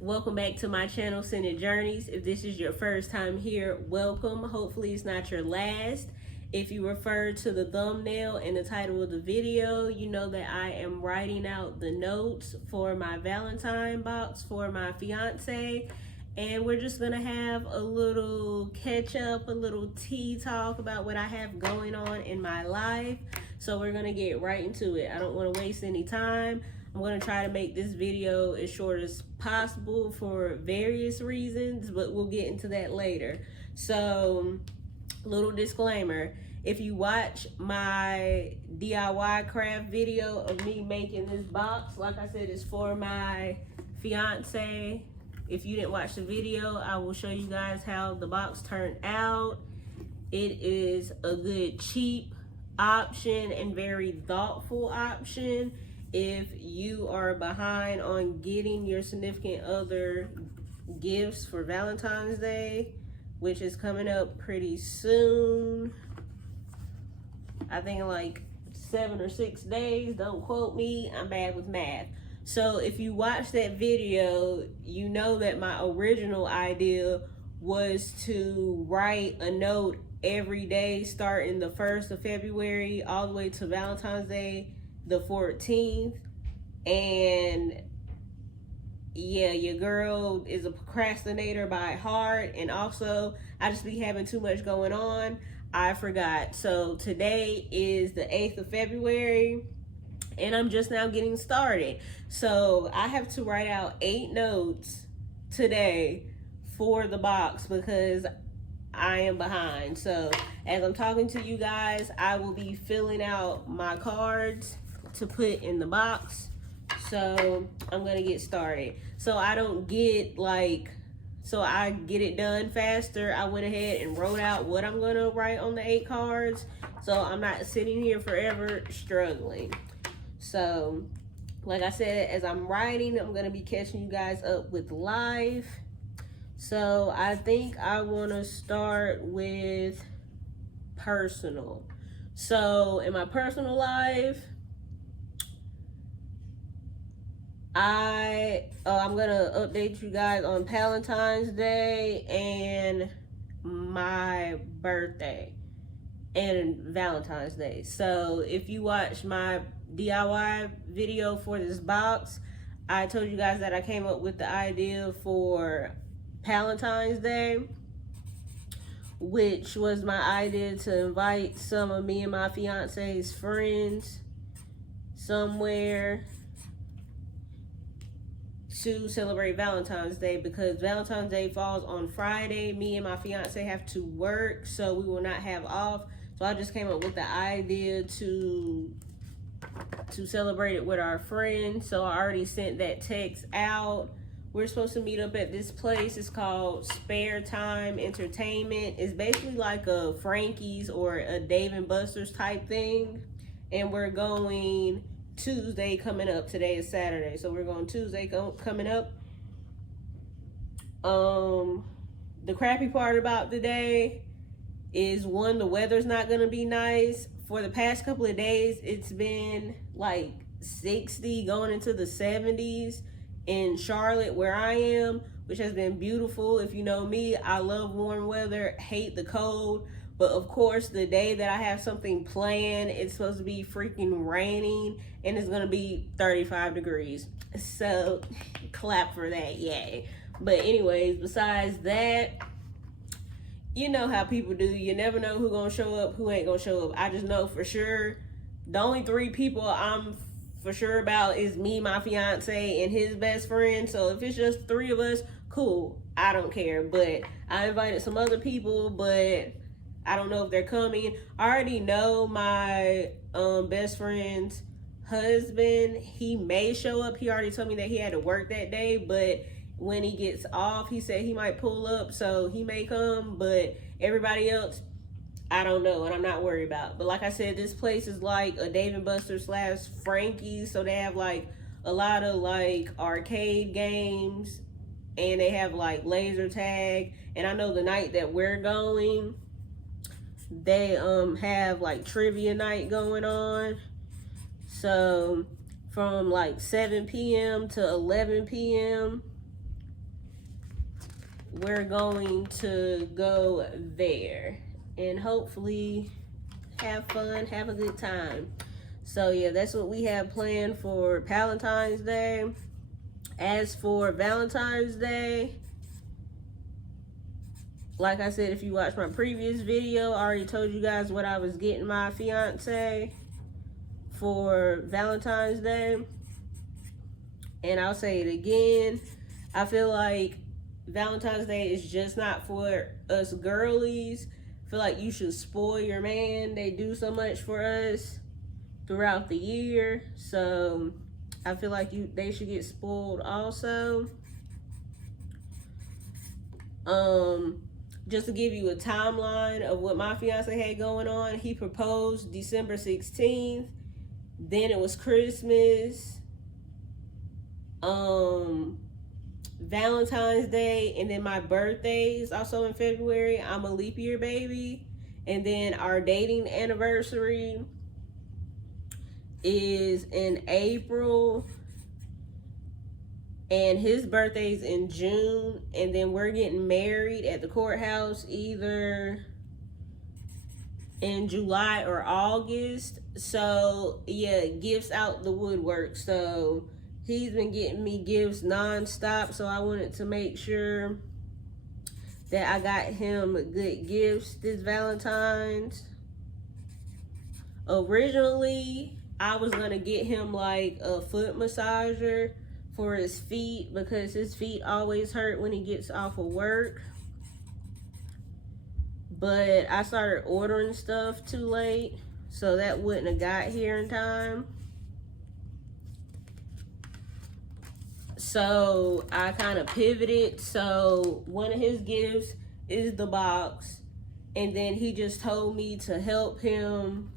Welcome back to my channel, Scented Journeys. If this is your first time here, welcome. Hopefully it's not your last. If you refer to the thumbnail and the title of the video, you know that I am writing out the notes for my Valentine box for my fiance. And we're just gonna have a little catch up, a little tea talk about what I have going on in my life. So we're gonna get right into it. I don't wanna waste any time. I'm going to try to make this video as short as possible for various reasons, but we'll get into that later. So, little disclaimer. If you watch my DIY craft video of me making this box, like I said, it's for my fiance. If you didn't watch the video, I will show you guys how the box turned out. It is a good, cheap option and very thoughtful option. If you are behind on getting your significant other gifts for Valentine's Day, which is coming up pretty soon, I think in like 7 or 6 days, don't quote me, I'm bad with math. So if you watch that video, you know that my original idea was to write a note every day starting the 1st of February all the way to Valentine's Day the 14th. And yeah, your girl is a procrastinator by heart, and also I just be having too much going on. I forgot. So today is the 8th of February and I'm just now getting started. So I have to write out 8 notes today for the box because I am behind. So as I'm talking to you guys, I will be filling out my cards to put in the box. So I'm gonna get started. So I get it done faster. I went ahead and wrote out what I'm gonna write on the 8 cards. So I'm not sitting here forever struggling. So like I said, as I'm writing, I'm gonna be catching you guys up with life. So I think I wanna start with personal. So in my personal life, I'm gonna update you guys on Valentine's Day and my birthday and Valentine's Day. So if you watch my DIY video for this box, I told you guys that I came up with the idea for Valentine's Day, which was my idea to invite some of me and my fiance's friends somewhere to celebrate Valentine's Day, because Valentine's Day falls on Friday. Me and my fiance have to work, so we will not have off. So I just came up with the idea to celebrate it with our friends. So I already sent that text out. We're supposed to meet up at this place. It's called Spare Time Entertainment. It's basically like a Frankie's or a Dave and Buster's type thing. And we're going Tuesday coming up. Today is Saturday, so we're going Tuesday coming up. The crappy part about today is, one, the weather's not gonna be nice. For the past couple of days, it's been like 60 going into the 70s in Charlotte where I am, which has been beautiful. If you know me, I love warm weather, hate the cold. But of course, the day that I have something planned, it's supposed to be freaking raining and it's gonna be 35 degrees. So clap for that, yay. But anyways, besides that, you know how people do. You never know who gonna show up, who ain't gonna show up. I just know for sure, the only 3 people I'm for sure about is me, my fiance, and his best friend. So if it's just 3 of us, cool, I don't care. But I invited some other people, but I don't know if they're coming. I already know my best friend's husband. He may show up. He already told me that he had to work that day, but when he gets off, he said he might pull up, so he may come. But everybody else, I don't know, and I'm not worried about. But like I said, this place is like a Dave and Buster's / Frankie's, so they have like a lot of like arcade games, and they have like laser tag. And I know the night that we're going, they have like trivia night going on. So from like 7 p.m. to 11 p.m. We're going to go there and hopefully have fun, have a good time. So yeah, that's what we have planned for Valentine's Day. As for Valentine's Day, like I said, if you watched my previous video, I already told you guys what I was getting my fiance for Valentine's Day. And I'll say it again. I feel like Valentine's Day is just not for us girlies. I feel like you should spoil your man. They do so much for us throughout the year. So I feel like they should get spoiled also. Just to give you a timeline of what my fiance had going on, he proposed December 16th. Then it was Christmas, Valentine's Day, and then my birthday is also in February. I'm a leap year baby. And then our dating anniversary is in April, and his birthday's in June. And then we're getting married at the courthouse either in July or August. So yeah, gifts out the woodwork. So he's been getting me gifts nonstop, so I wanted to make sure that I got him good gifts this Valentine's. Originally, I was gonna get him like a foot massager for his feet because his feet always hurt when he gets off of work. But I started ordering stuff too late, so that wouldn't have got here in time. So I kind of pivoted. So one of his gifts is the box, and then he just told me to help him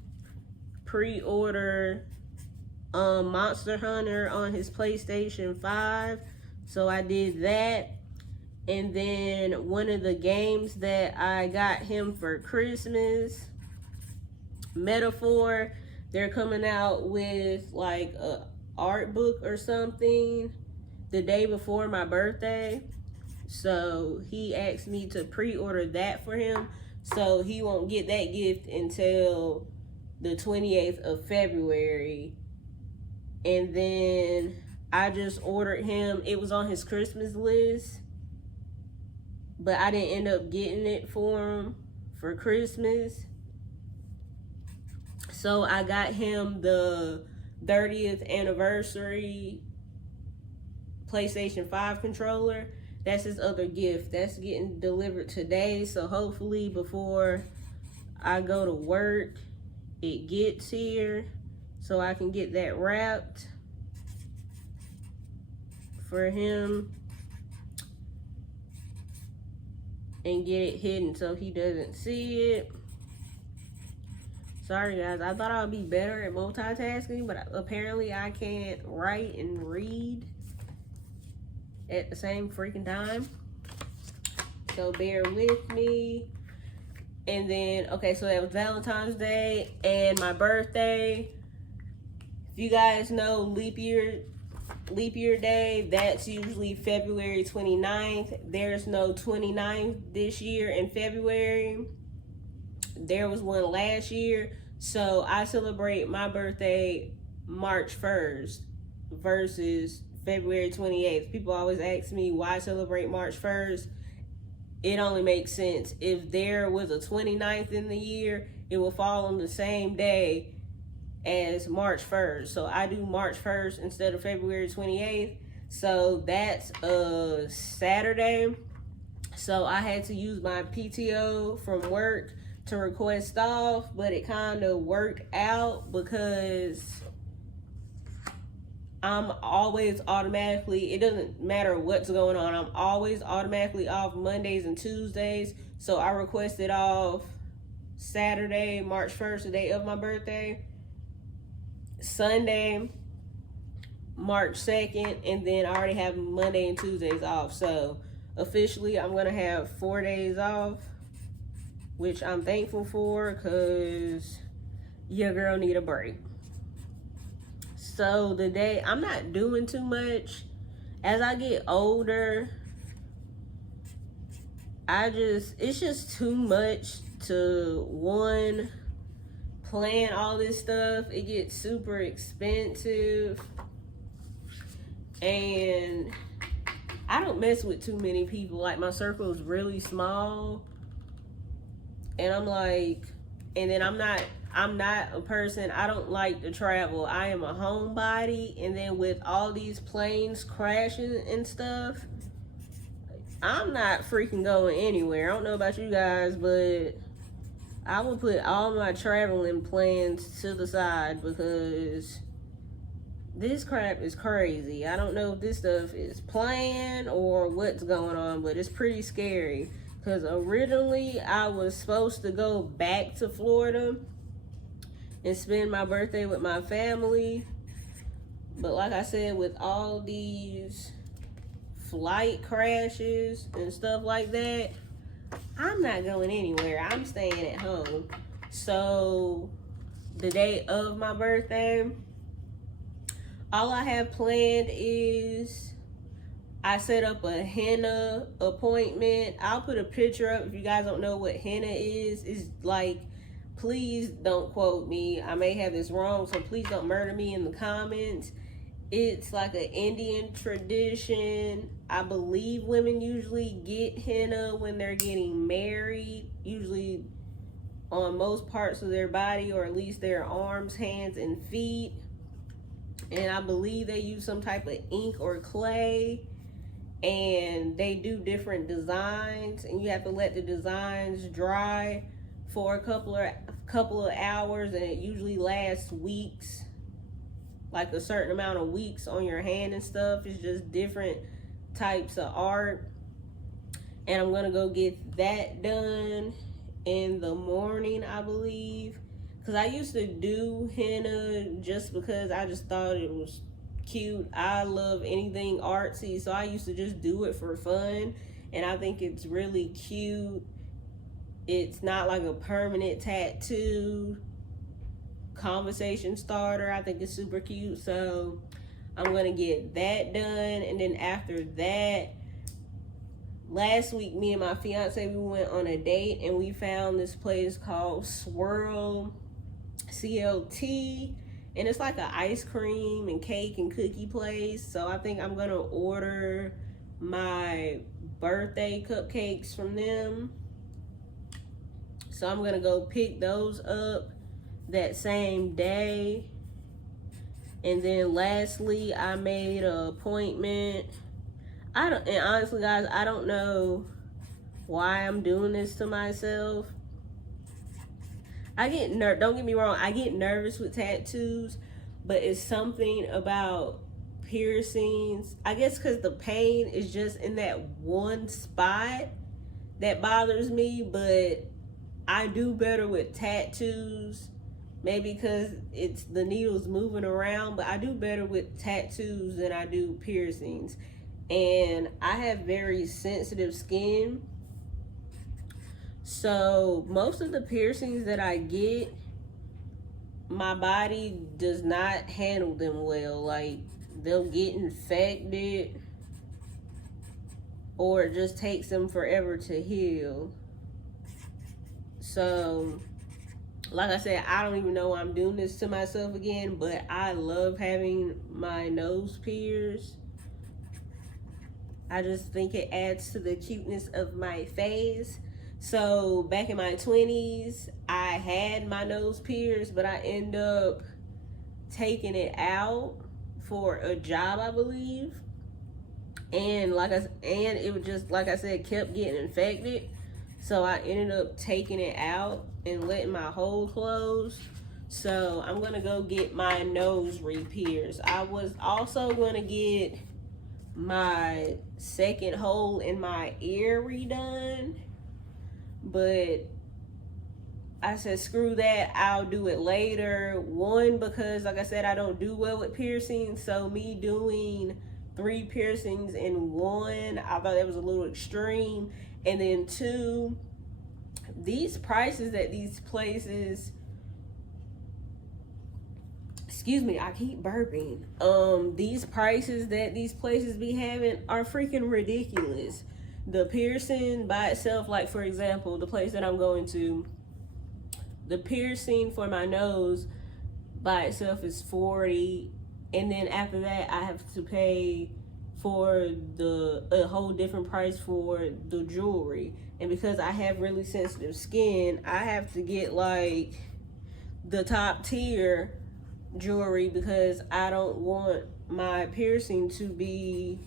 pre-order Monster Hunter on his PlayStation 5. So I did that. And then one of the games that I got him for Christmas, Metaphor, they're coming out with like a art book or something the day before my birthday. So he asked me to pre-order that for him, so he won't get that gift until the 28th of February. And then I just ordered him, it was on his Christmas list, but I didn't end up getting it for him for Christmas. So I got him the 30th anniversary PlayStation 5 controller. That's his other gift. That's getting delivered today. So hopefully before I go to work, it gets here so I can get that wrapped for him and get it hidden so he doesn't see it. Sorry guys, I thought I would be better at multitasking, but apparently I can't write and read at the same freaking time. So bear with me. And then, okay, so that was Valentine's Day and my birthday. If you guys know leap year day, that's usually February 29th. There's no 29th this year in February. There was one last year. So I celebrate my birthday March 1st versus February 28th. People always ask me why celebrate March 1st. It only makes sense. If there was a 29th in the year, it will fall on the same day as March 1st. So I do March 1st instead of February 28th. So that's a Saturday. So I had to use my PTO from work to request off, but it kind of worked out because I'm always automatically, it doesn't matter what's going on, I'm always automatically off Mondays and Tuesdays. So I requested off Saturday, March 1st, the day of my birthday, Sunday, March 2nd, and then I already have Monday and Tuesdays off. So officially I'm gonna have 4 days off, which I'm thankful for because your girl need a break. So today I'm not doing too much. As I get older, it's just too much to one plan all this stuff. It gets super expensive, and I don't mess with too many people. Like, my circle is really small, and I'm like, and then I'm not a person, I don't like to travel. I am a homebody, and then with all these planes crashing and stuff, I'm not freaking going anywhere. I don't know about you guys, but I will put all my traveling plans to the side because this crap is crazy. I don't know if this stuff is planned or what's going on, but it's pretty scary. Because originally I was supposed to go back to Florida and spend my birthday with my family. But like I said, with all these flight crashes and stuff like that, I'm not going anywhere. I'm staying at home. So the day of my birthday, all I have planned is I set up a henna appointment. I'll put a picture up if you guys don't know what henna is. It's like, please don't quote me. I may have this wrong, so please don't murder me in the comments. It's like an Indian tradition. I believe women usually get henna when they're getting married, usually on most parts of their body, or at least their arms, hands, and feet. And I believe they use some type of ink or clay, and they do different designs, and you have to let the designs dry for a couple of hours, and it usually lasts weeks, like a certain amount of weeks on your hand and stuff. It's just different types of art. And I'm gonna go get that done in the morning, I believe, because I used to do henna just because I just thought it was cute. I love anything artsy, so I used to just do it for fun, and I think it's really cute. It's not like a permanent tattoo, conversation starter. I think it's super cute, so I'm gonna get that done. And then after that, last week me and my fiance, we went on a date, and we found this place called Swirl, CLT, and it's like an ice cream and cake and cookie place. So I think I'm gonna order my birthday cupcakes from them. So I'm gonna go pick those up that same day. And then lastly, I made an appointment. And honestly guys, I don't know why I'm doing this to myself. Don't get me wrong, I get nervous with tattoos, but it's something about piercings. I guess because the pain is just in that one spot that bothers me, but I do better with tattoos. Maybe because it's the needle's moving around, but I do better with tattoos than I do piercings. And I have very sensitive skin. So most of the piercings that I get, my body does not handle them well. Like, they'll get infected, or it just takes them forever to heal. So like I said, I don't even know why I'm doing this to myself again, but I love having my nose pierced. I just think it adds to the cuteness of my face. So back in my 20s, I had my nose pierced, but I end up taking it out for a job, I believe. And it was just, like I said, kept getting infected. So I ended up taking it out and letting my hole close. So I'm gonna go get my nose re-pierced. I was also gonna get my second hole in my ear redone, but I said screw that, I'll do it later. One, because like I said, I don't do well with piercings, so me doing 3 piercings in one, I thought that was a little extreme. And then 2, these prices at these places excuse me, I keep burping. These prices that these places be having are freaking ridiculous. The piercing by itself, like for example, the place that I'm going to, the piercing for my nose by itself is $40, and then after that I have to pay for a whole different price for the jewelry. And because I have really sensitive skin, I have to get like the top tier jewelry because I don't want my piercing to be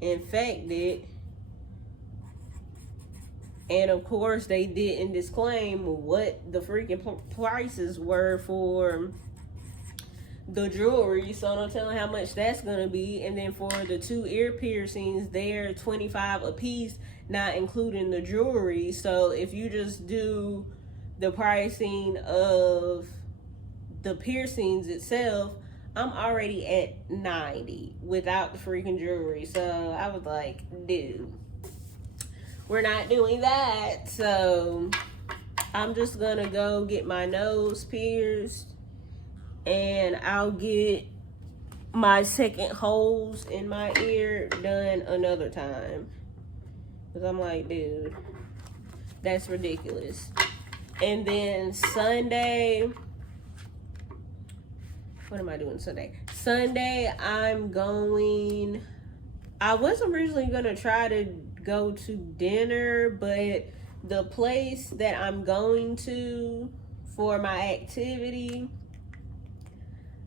infected. And of course they didn't disclaim what the freaking prices were for the jewelry, so no telling how much that's gonna be. And then for the 2 ear piercings, they're $25 a piece, not including the jewelry. So if you just do the pricing of the piercings itself, I'm already at $90 without the freaking jewelry. So I was like, dude, we're not doing that. So I'm just gonna go get my nose pierced, and I'll get my second holes in my ear done another time. Because I'm like, dude, that's ridiculous. And then Sunday, what am I doing Sunday? Sunday, I was originally going to try to go to dinner, but the place that I'm going to for my activity,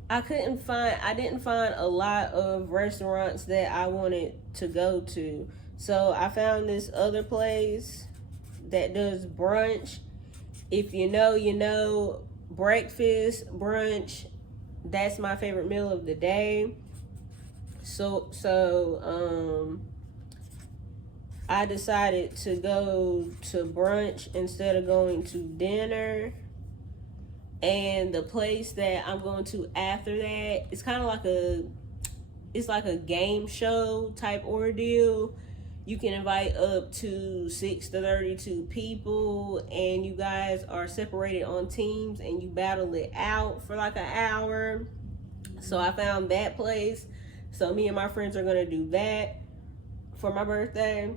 I didn't find a lot of restaurants that I wanted to go to. So I found this other place that does brunch. If you know, you know. Breakfast, brunch, that's my favorite meal of the day. So I decided to go to brunch instead of going to dinner. And the place that I'm going to after that, it's kind of like it's like a game show type ordeal. You can invite up to 6 to 32 people, and you guys are separated on teams and you battle it out for like an hour. So I found that place. So me and my friends are going to do that for my birthday.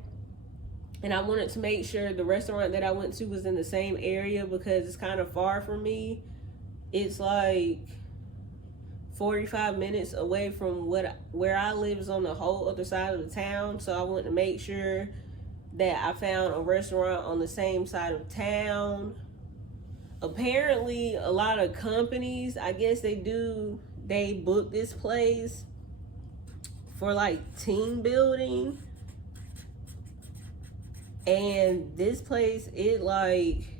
And I wanted to make sure the restaurant that I went to was in the same area because it's kind of far from me. It's like 45 minutes away from where I live, is on the whole other side of the town. So I wanted to make sure that I found a restaurant on the same side of town. Apparently, a lot of companies, I guess they book this place for like team building. And this place, it like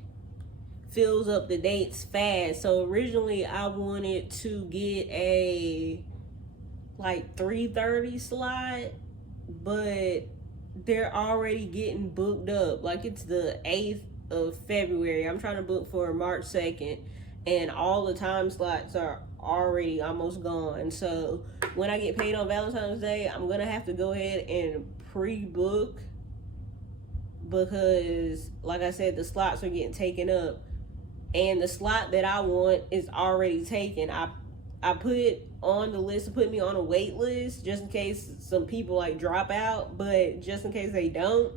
fills up the dates fast. So originally I wanted to get a like 3:30 slot, but they're already getting booked up. Like it's the 8th of February. I'm trying to book for March 2nd, and all the time slots are already almost gone. So when I get paid on Valentine's Day, I'm gonna have to go ahead and pre-book, because like I said, the slots are getting taken up. And the slot that I want is already taken. I put on the list to put me on a wait list just in case some people like drop out. But just in case they don't,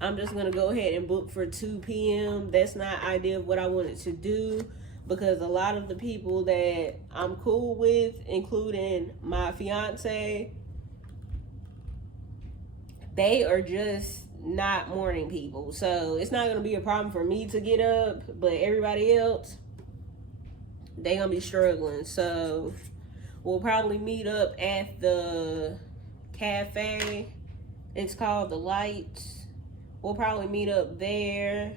I'm just going to go ahead and book for 2 p.m. That's not ideal of what I wanted to do, because a lot of the people that I'm cool with, including my fiance, they are just not morning people. So it's not going to be a problem for me to get up, but everybody else, they going to be struggling. So we'll probably meet up at the cafe. It's called The Lights. We'll probably meet up there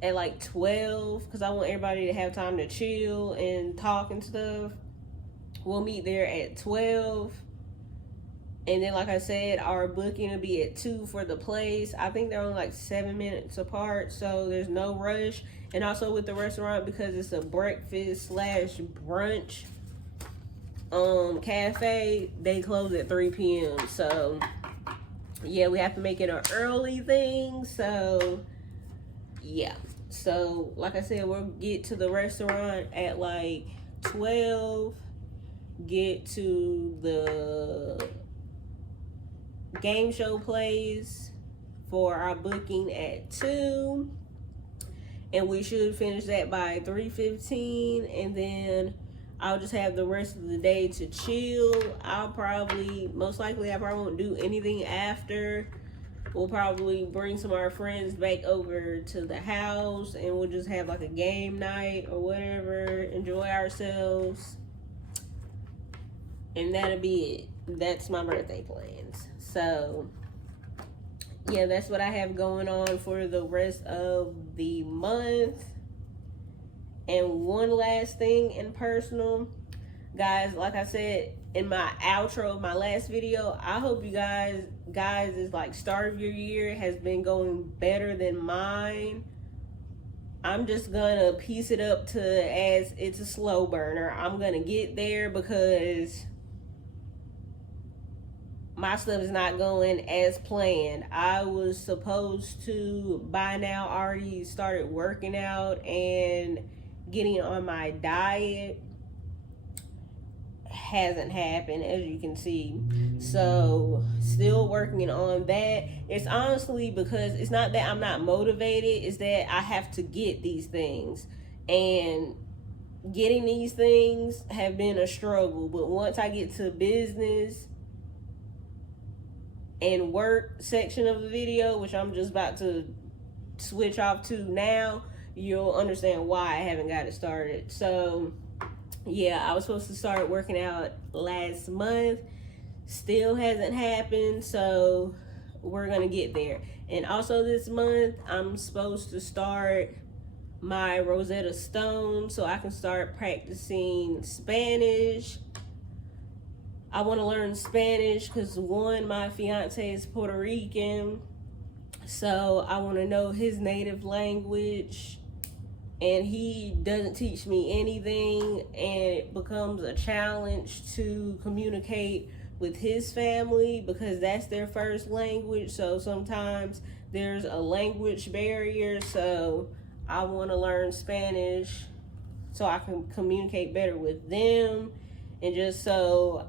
at like 12, because I want everybody to have time to chill and talk and stuff. We'll meet there at 12. And then, like I said, our booking will be at 2 for the place. I think they're only like 7 minutes apart, so there's no rush. And also with the restaurant, because it's a breakfast / brunch cafe, they close at 3 p.m. So yeah, we have to make it an early thing. So yeah, So like I said, we'll get to the restaurant at like 12, get to the game show place for our booking at 2, and we should finish that by 3:15, and then I'll just have the rest of the day to chill. I probably won't do anything after. We'll probably bring some of our friends back over to the house, and we'll just have like a game night or whatever, enjoy ourselves, and that'll be it. That's my birthday plans. So yeah, that's what I have going on for the rest of the month. And one last thing in personal, guys, like I said in my outro, my last video, I hope you guys is like start of your year has been going better than mine. I'm just gonna piece it up to as it's a slow burner. I'm gonna get there because my stuff is not going as planned. I was supposed to by now already started working out and getting on my diet. Hasn't happened, as you can see. So still working on that. It's honestly because it's not that I'm not motivated, it's that I have to get these things, and getting these things have been a struggle. But once I get to business and work section of the video, which I'm just about to switch off to now, you'll understand why I haven't got it started. So yeah, I was supposed to start working out last month, still hasn't happened, so we're gonna get there. And also this month I'm supposed to start my Rosetta Stone so I can start practicing Spanish. I want to learn Spanish because one, my fiance is Puerto Rican, so I want to know his native language, and he doesn't teach me anything, and it becomes a challenge to communicate with his family because that's their first language. So sometimes there's a language barrier. So I want to learn Spanish so I can communicate better with them, and just so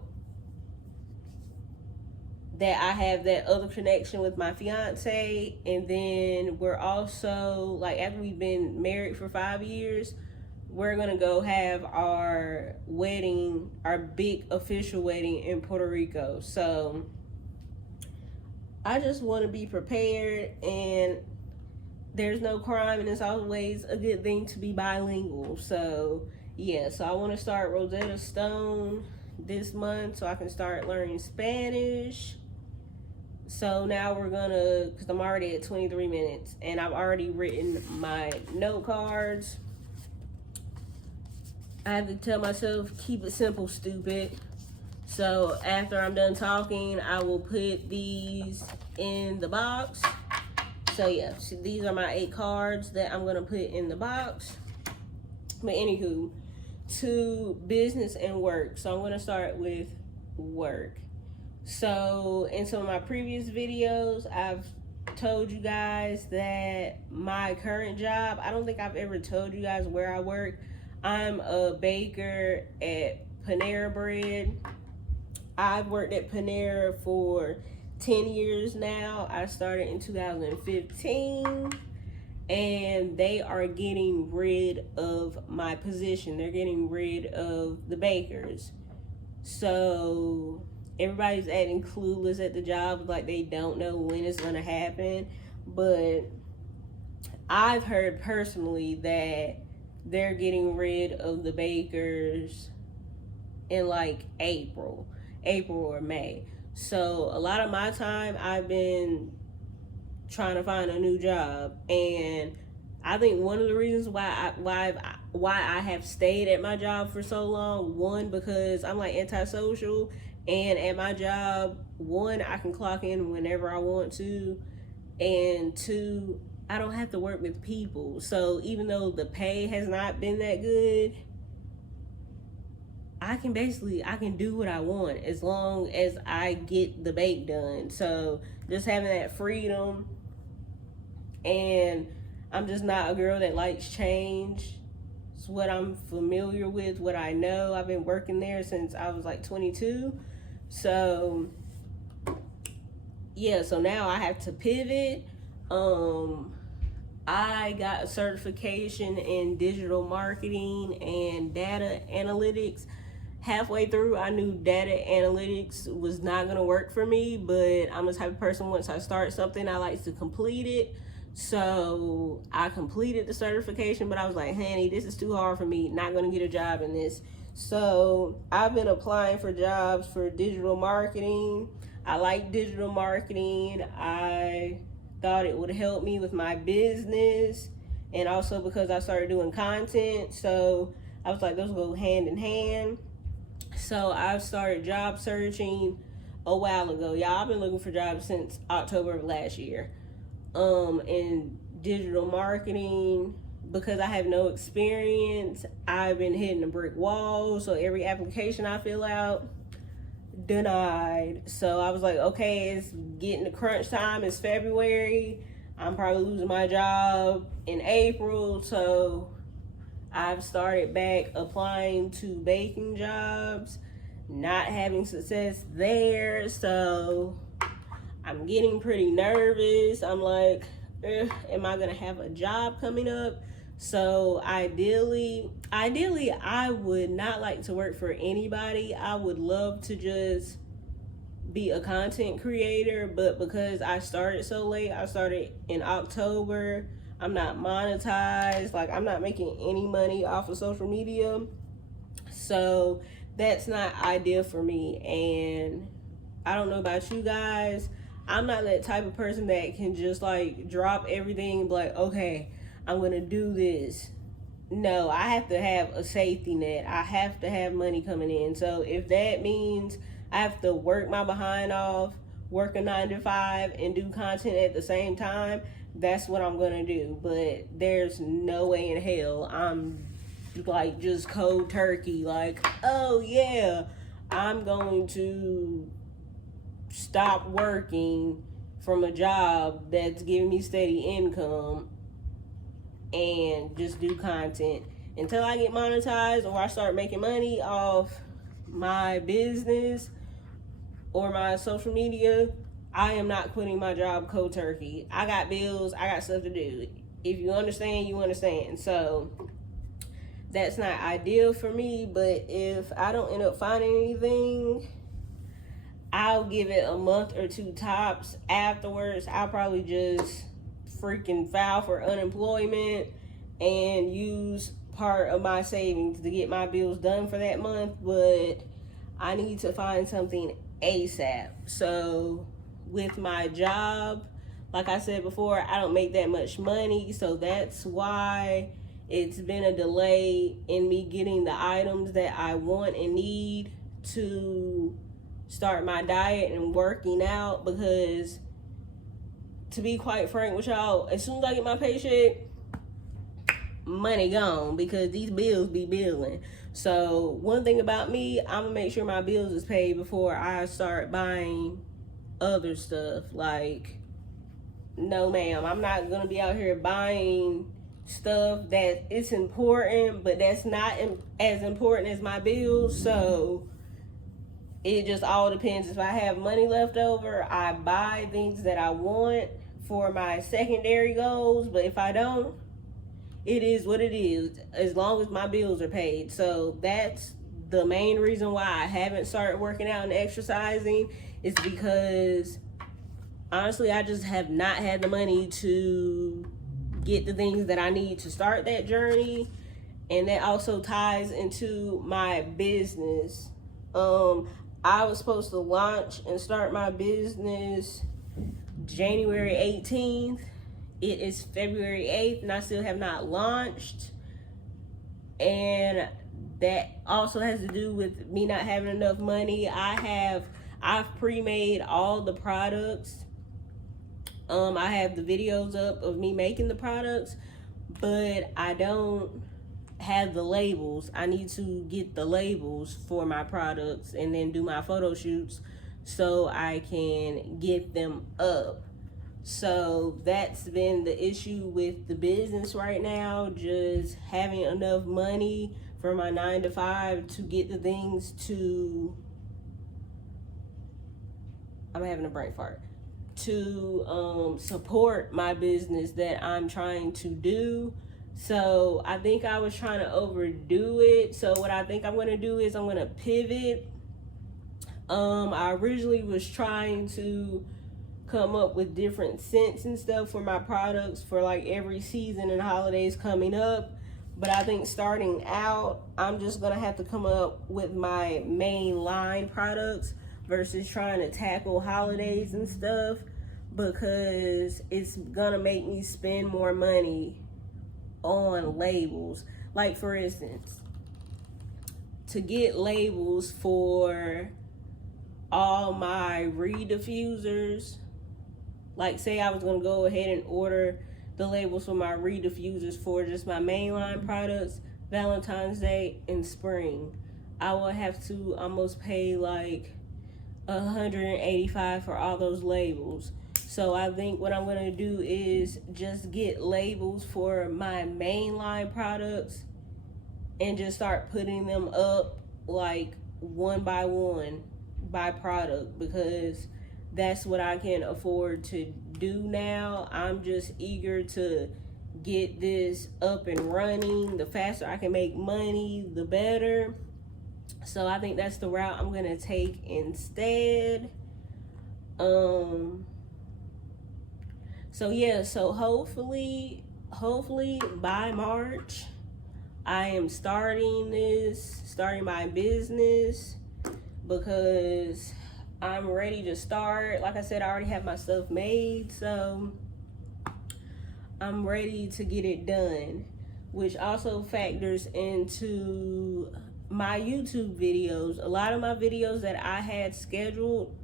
that I have that other connection with my fiance. And then we're also, like, after we've been married for 5 years, we're gonna go have our wedding, our big official wedding in Puerto Rico. So I just want to be prepared, and there's no crime, and it's always a good thing to be bilingual. So yeah, so I want to start Rosetta Stone this month so I can start learning Spanish. So now we're gonna, because I'm already at 23 minutes and I've already written my note cards. I have to tell myself, keep it simple, stupid. So after I'm done talking, I will put these in the box. So yeah, so these are my 8 cards that I'm gonna put in the box. But anywho, to business and work. So I'm gonna start with work. So in some of my previous videos, I've told you guys that my current job, I don't think I've ever told you guys where I work. I'm a baker at Panera Bread. I've worked at Panera for 10 years now. I started in 2015, and they are getting rid of my position. They're getting rid of the bakers. So everybody's acting clueless at the job, like they don't know when it's gonna happen. But I've heard personally that they're getting rid of the bakers in like April or May. So a lot of my time I've been trying to find a new job, and I think one of the reasons why I have stayed at my job for so long, one, because I'm like antisocial, and at my job, one, I can clock in whenever I want to, and two, I don't have to work with people. So even though the pay has not been that good, I can do what I want as long as I get the bake done. So just having that freedom, and I'm just not a girl that likes change. It's what I'm familiar with, what I know. I've been working there since I was like 22. So yeah, so now I have to pivot. I got a certification in digital marketing and data analytics. Halfway through, I knew data analytics was not going to work for me, but I'm the type of person, once I start something, I like to complete it. So I completed the certification, but I was like, honey, this is too hard for me. Not going to get a job in this. So I've been applying for jobs for digital marketing. I like digital marketing. I thought it would help me with my business, and also because I started doing content. So I was like, those go hand in hand. So I've started job searching a while ago. Y'all, I've been looking for jobs since October of last year. In digital marketing, because I have no experience, I've been hitting a brick wall. So every application I fill out, denied. So I was like, okay, it's getting to crunch time. It's February. I'm probably losing my job in April. So I've started back applying to baking jobs, not having success there. So I'm getting pretty nervous. I'm like, am I gonna have a job coming up? So ideally, I would not like to work for anybody. I would love to just be a content creator, but because I started so late, I started in October, I'm not monetized. Like, I'm not making any money off of social media. So that's not ideal for me. And I don't know about you guys, I'm not that type of person that can just like drop everything and be like, okay, I'm gonna do this. No, I have to have a safety net. I have to have money coming in. So if that means I have to work my behind off, work a 9 to 5, and do content at the same time, that's what I'm gonna do. But there's no way in hell I'm like just cold turkey, like, oh yeah, I'm going to stop working from a job that's giving me steady income and just do content until I get monetized or I start making money off my business or my social media. I am not quitting my job cold turkey. I got bills, I got stuff to do. If you understand, you understand. So that's not ideal for me, but if I don't end up finding anything, I'll give it a month or two tops. Afterwards, I'll probably just freaking file for unemployment and use part of my savings to get my bills done for that month. But I need to find something ASAP. So with my job, like I said before, I don't make that much money. So that's why it's been a delay in me getting the items that I want and need to start my diet and working out. Because to be quite frank with y'all, as soon as I get my paycheck, money gone, because these bills be billing. So one thing about me, I'm gonna make sure my bills is paid before I start buying other stuff. Like, no ma'am, I'm not gonna be out here buying stuff that it's important, but that's not as important as my bills. So it just all depends. If I have money left over, I buy things that I want for my secondary goals. But if I don't, it is what it is, as long as my bills are paid. So that's the main reason why I haven't started working out and exercising, is because honestly, I just have not had the money to get the things that I need to start that journey. And that also ties into my business. I was supposed to launch and start my business January 18th. It is February 8th and I still have not launched. And that also has to do with me not having enough money. I've pre-made all the products. I have the videos up of me making the products, but I don't have the labels. I need to get the labels for my products and then do my photo shoots so I can get them up. So that's been the issue with the business right now, just having enough money for my 9 to 5 to get the things to, I'm having a brain fart, to support my business that I'm trying to do. So I think I was trying to overdo it. So what I think I'm going to do is I'm going to pivot. I originally was trying to come up with different scents and stuff for my products for like every season and holidays coming up. But I think starting out, I'm just going to have to come up with my main line products versus trying to tackle holidays and stuff, because it's going to make me spend more money on labels. Like for instance, to get labels for all my reed diffusers, like say I was going to go ahead and order the labels for my reed diffusers for just my mainline products, Valentine's Day and spring, I will have to almost pay like $185 for all those labels. So I think what I'm going to do is just get labels for my mainline products and just start putting them up like one by one by product, because that's what I can afford to do now. I'm just eager to get this up and running. The faster I can make money, the better. So I think that's the route I'm gonna take instead. So yeah, so hopefully by March I am starting my business, because I'm ready to start. Like I said, I already have my stuff made, so I'm ready to get it done, which also factors into my YouTube videos. A lot of my videos that I had scheduled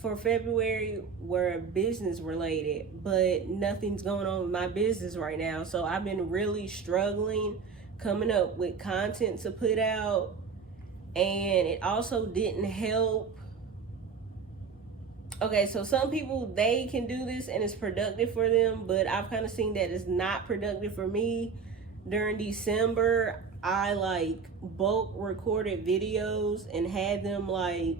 for February were business related, but nothing's going on with my business right now. So I've been really struggling coming up with content to put out, and it also didn't help. Okay, so some people, they can do this and it's productive for them, but I've kind of seen that it's not productive for me. During December, I like bulk recorded videos and had them like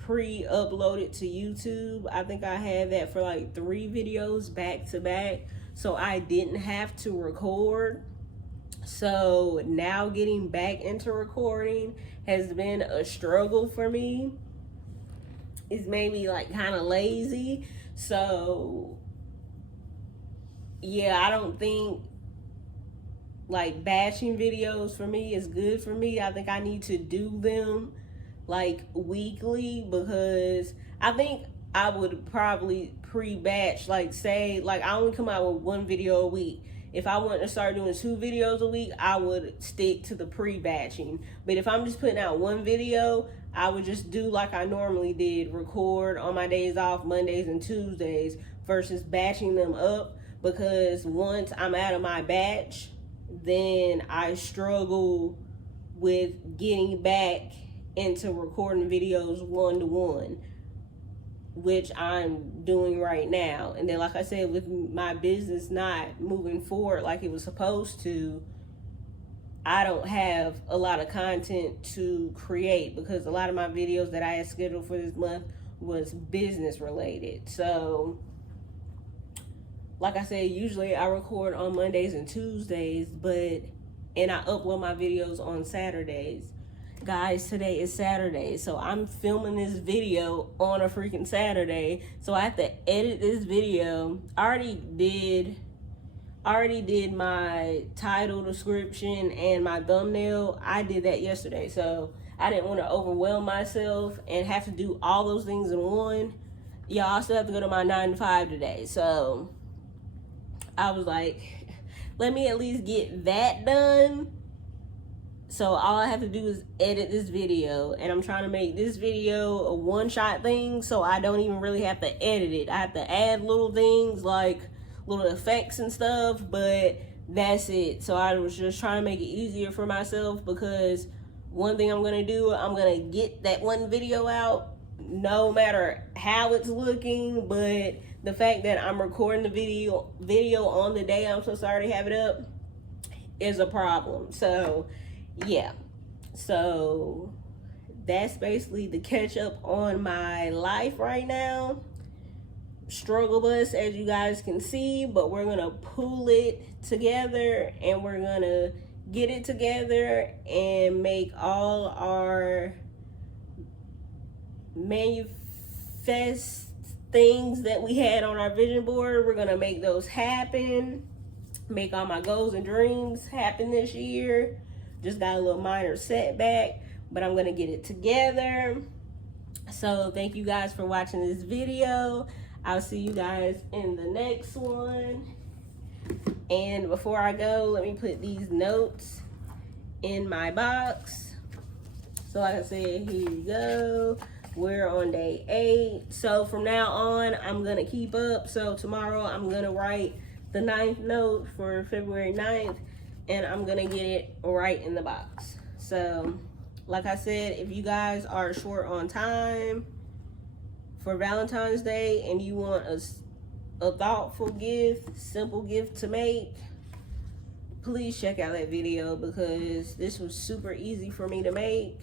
pre-uploaded to YouTube. I think I had that for like 3 videos back to back, so I didn't have to record. So now getting back into recording has been a struggle for me. It's made me like kind of lazy. So yeah, I don't think like batching videos for me is good for me. I think I need to do them like weekly, because I think I would probably pre-batch, like say like I only come out with 1 video a week. If I wanted to start doing 2 videos a week, I would stick to the pre-batching. But if I'm just putting out 1 video, I would just do like I normally did, record on my days off, Mondays and Tuesdays, versus batching them up, because once I'm out of my batch, then I struggle with getting back into recording videos 1-to-1, which I'm doing right now. And then like I said, with my business not moving forward like it was supposed to, I don't have a lot of content to create, because a lot of my videos that I had scheduled for this month was business related. So like I said, usually I record on Mondays and Tuesdays, and I upload my videos on Saturdays. Guys, today is Saturday, so I'm filming this video on a freaking Saturday, so I have to edit this video. I already did my title, description, and my thumbnail. I did that yesterday, so I didn't want to overwhelm myself and have to do all those things in one. Y'all, I still have to go to my 9 to 5 today, so I was like, let me at least get that done. So all I have to do is edit this video, and I'm trying to make this video a one-shot thing, so I don't even really have to edit it. I have to add little things like little effects and stuff, but that's it. So I was just trying to make it easier for myself, because one thing I'm gonna do, I'm gonna get that one video out no matter how it's looking, but the fact that I'm recording the video on the day I'm supposed to already have it up is a problem. So yeah, so that's basically the catch up on my life right now. Struggle bus, as you guys can see, but we're gonna pull it together and we're gonna get it together and make all our manifest things that we had on our vision board. We're gonna make those happen, make all my goals and dreams happen this year. Just got a little minor setback, but I'm gonna get it together. So thank you guys for watching this video. I'll see you guys in the next one. And before I go, let me put these notes in my box. So like I said, here you go. We're on day 8. So from now on, I'm gonna keep up. So tomorrow I'm gonna write the 9th note for February 9th, and I'm gonna get it right in the box. So like I said, if you guys are short on time for Valentine's Day and you want a thoughtful gift, simple gift to make, please check out that video, because this was super easy for me to make,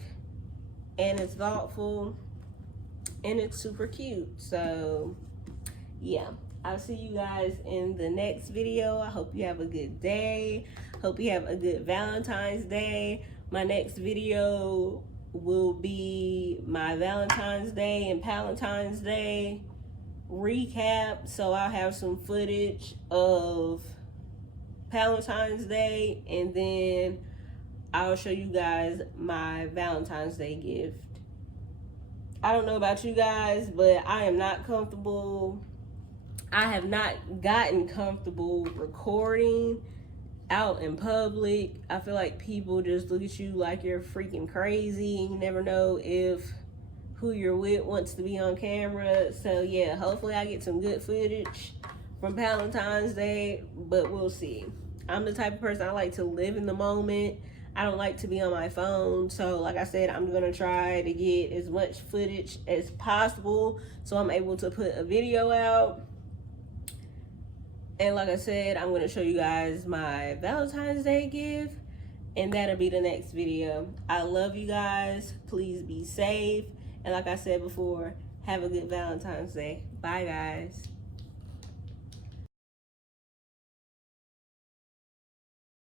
and it's thoughtful and it's super cute. So yeah, I'll see you guys in the next video. I hope you have a good day. Hope you have a good Valentine's Day. My next video will be my Valentine's Day and Valentine's Day recap. So I'll have some footage of Valentine's Day, and then I'll show you guys my Valentine's Day gift. I don't know about you guys, but I am not comfortable. I have not gotten comfortable recording out in public. I feel like people just look at you like you're freaking crazy, and you never know if who you're with wants to be on camera. So yeah, hopefully I get some good footage from Valentine's Day, but we'll see. I'm the type of person, I like to live in the moment. I don't like to be on my phone. So like I said, I'm gonna try to get as much footage as possible so I'm able to put a video out. And like I said, I'm gonna show you guys my Valentine's Day gift, and that'll be the next video. I love you guys. Please be safe. And like I said before, have a good Valentine's Day. Bye guys.